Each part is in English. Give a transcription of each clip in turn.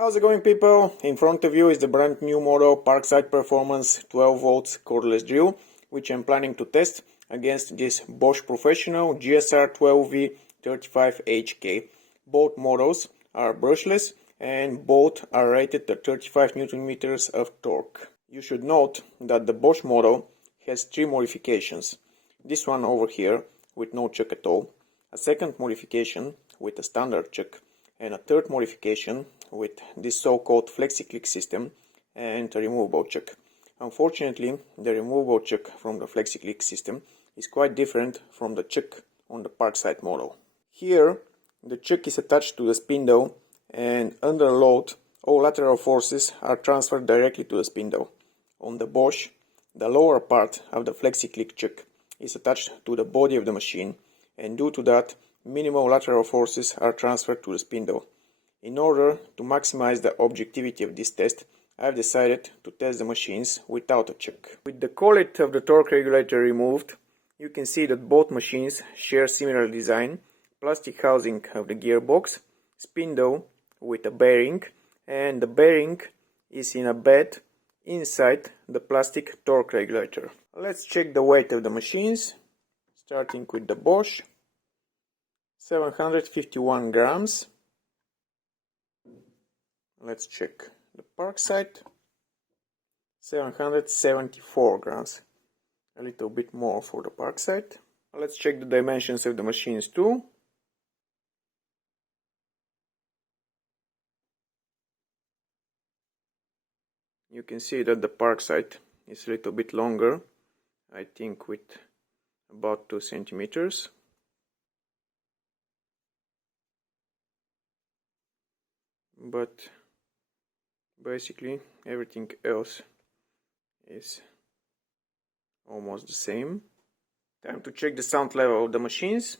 How's it going, people? In front of you is the brand new model Parkside Performance 12V cordless drill, which I'm planning to test against this Bosch Professional GSR 12V-35 HK. Both models are brushless and both are rated at 35 Nm of torque. You should note that the Bosch model has three modifications. This one over here with no chuck at all, a second modification with a standard chuck, and a third modification with this so-called flexi-click system and a removable chuck. Unfortunately, the removable chuck from the flexi-click system is quite different from the chuck on the Parkside model. Here, the chuck is attached to the spindle, and under load, all lateral forces are transferred directly to the spindle. On the Bosch, the lower part of the flexi-click chuck is attached to the body of the machine, and due to that, minimal lateral forces are transferred to the spindle. In order to maximize the objectivity of this test, I have decided to test the machines without a chuck. With the collet of the torque regulator removed, you can see that both machines share similar design: plastic housing of the gearbox, spindle with a bearing, and the bearing is in a bed inside the plastic torque regulator. Let's check the weight of the machines, starting with the Bosch. 751 grams. Let's check the Parkside. 774 grams. A little bit more for the Parkside. Let's check the dimensions of the machines too. You can see that the Parkside is a little bit longer, I think with about 2 centimeters. But basically everything else is almost the same. Time to check the sound level of the machines.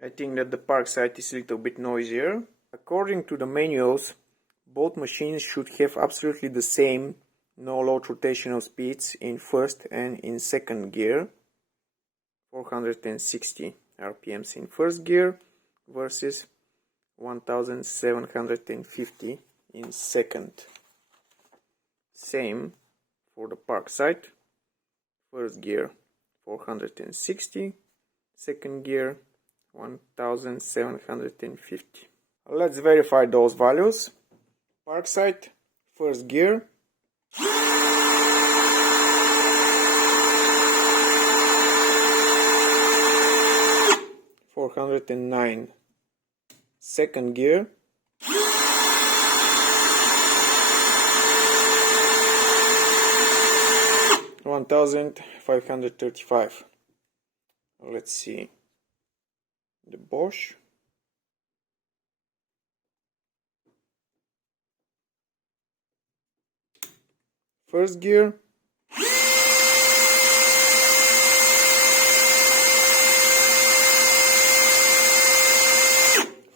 I think that the Parkside is a little bit noisier. According to the manuals, both machines should have absolutely the same no-load rotational speeds in first and in second gear. 460 RPMs in first gear versus 1750 in second. Same for the Parkside. First gear 460, second gear 1750. Let's verify those values. Parkside, first gear. $409. Second gear. $1,535. Let's see. The Bosch. First gear.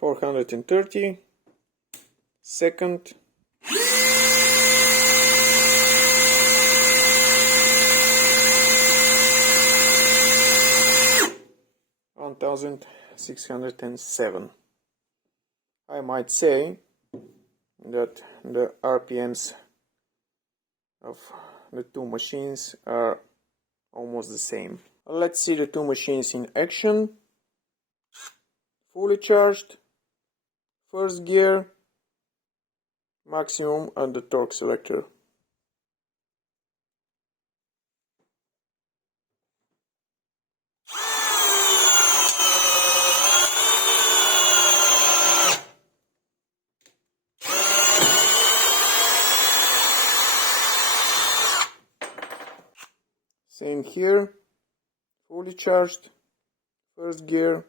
$430. Second. $1,607. I might say that the RPMs of the two machines are almost the same. Let's see the two machines in action. Fully charged, first gear, maximum at the torque selector. Same here, fully charged, first gear,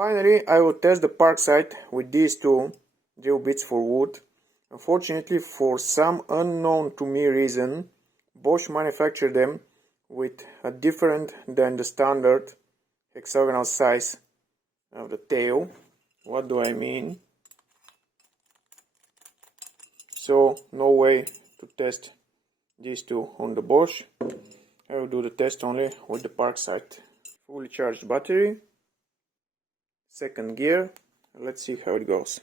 Finally, I will test the Parkside with these two drill bits for wood. Unfortunately, for some unknown to me reason, Bosch manufactured them with a different than the standard hexagonal size of the tail. What do I mean? So no way to test these two on the Bosch. I will do the test only with the Parkside. Fully charged battery, second gear. Let's see how it goes.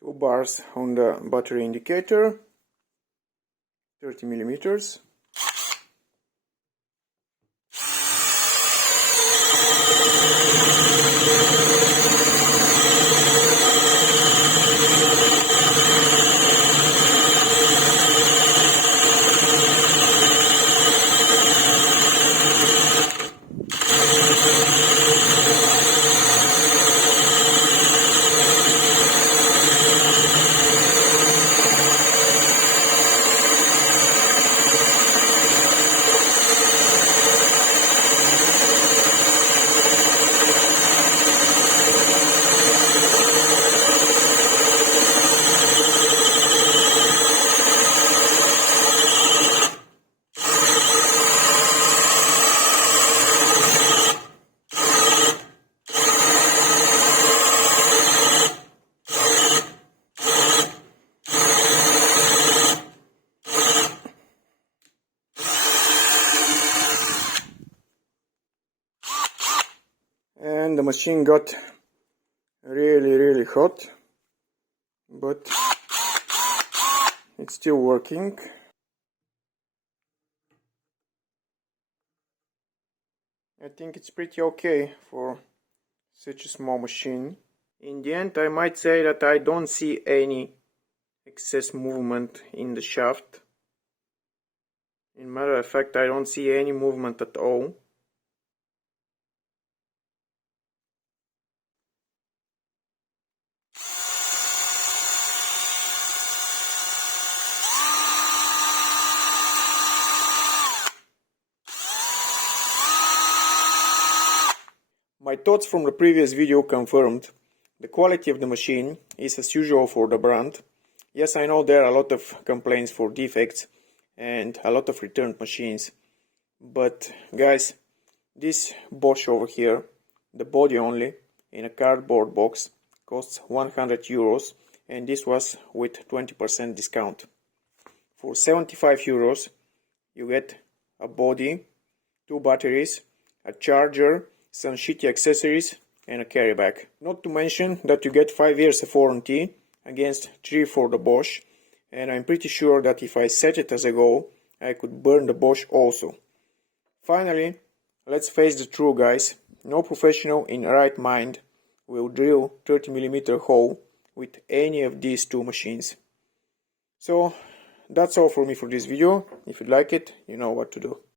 Two bars on the battery indicator, 30 millimeters. And the machine got really hot, but it's still working. I think it's pretty okay for such a small machine. In the end, I might say that I don't see any excess movement in the shaft. In matter of fact, I don't see any movement at all. My thoughts from the previous video confirmed. The quality of the machine is as usual for the brand. Yes, I know there are a lot of complaints for defects and a lot of returned machines. But guys, this Bosch over here, the body only, in a cardboard box, costs 100 euros, and this was with 20% discount. For 75 euros, you get a body, two batteries, a charger, some shitty accessories, and a carry bag. Not to mention that you get 5 years of warranty against 3 for the Bosch, and I'm pretty sure that if I set it as a goal, I could burn the Bosch also. Finally, let's face the truth, guys. No professional in right mind will drill 30mm hole with any of these two machines. So that's all for me for this video. If you like it, you know what to do.